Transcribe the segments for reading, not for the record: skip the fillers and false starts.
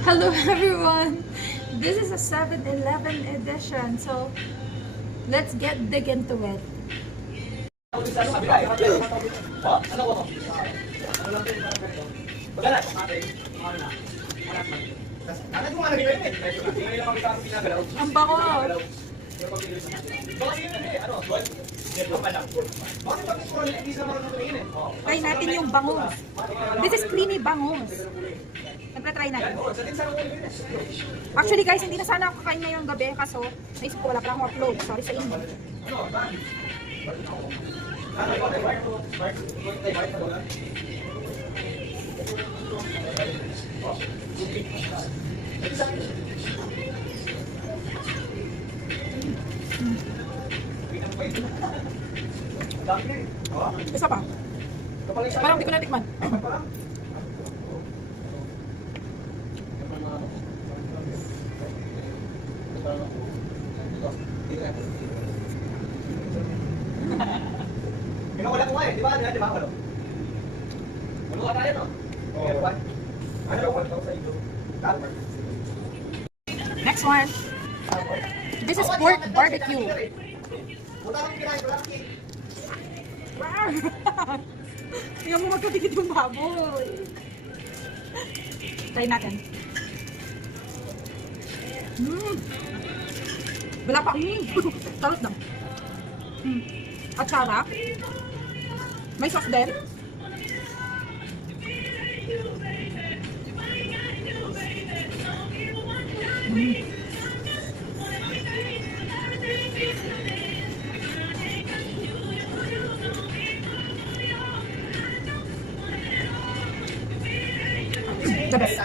Hello everyone! This is a 7-Eleven edition, so let's dig into it. Ang bango! Try natin yung bangus. This is creamy bangus. Siyempre try natin. Actually guys, hindi na sana ako kakain ngayong gabi kaso naisip ko wala pa akong upload. Sorry sa inyo. Isa pa. Parang hindi ko natikman. Wala ko nga eh, di ba? Di ba? Wala ka tayo, no? Oo. Next one. This is pork barbecue. Wow! Tingnan mo magkadikit yung baboy. Try natin. Wala pa. Sarap lang. At sarap. May sauce din. The best.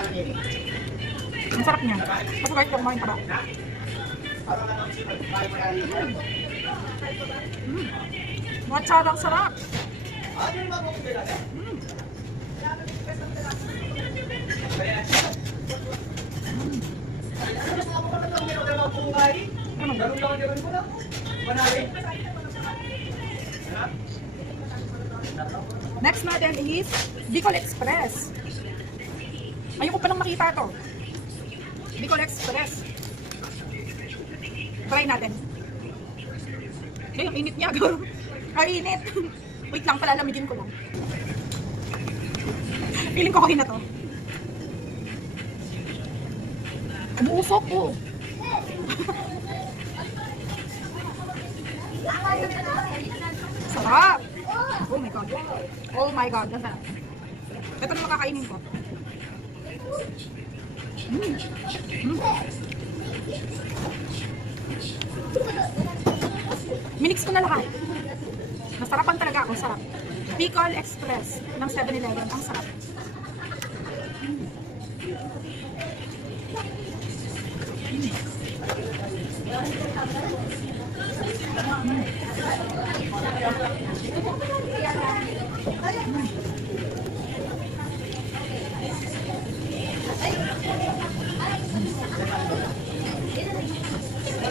Ang sarap niya. Kasi kahit yung kumain ka ba? Matsadang sarap. Next natin is Bicol Express. Ayoko pa lang makita to. Bicol Express. Try natin. Ay, ang init niya. Ay, init. Wait lang, palalamigin ko lang. Feeling ko okay na to. Umuusok ko. Sarap. Oh my God. Oh my God. Nasaan? Ito na makakainin ko. Minix ko na lahat. Nasarapan talaga ako. Sarap. Bicol Express ng 7-Eleven. Ang sarap.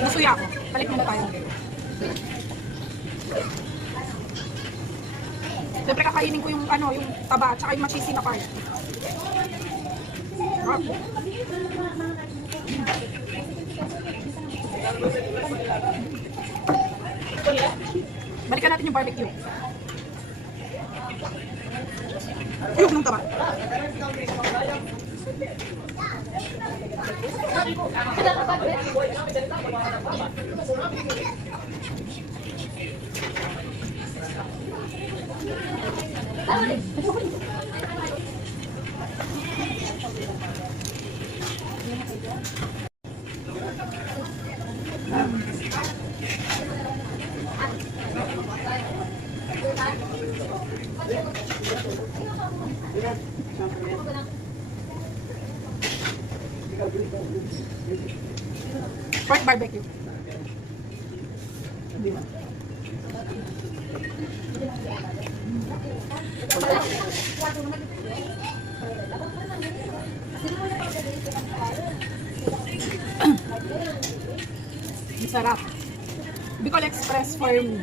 Masuya ako. Balik muna tayo. Siyempre kakainin ko yung ano, yung taba at saka yung machisi na part. Balikan natin yung barbecue. Ayok ng taba. Pork barbecue. Sarap. Bicol Express for me.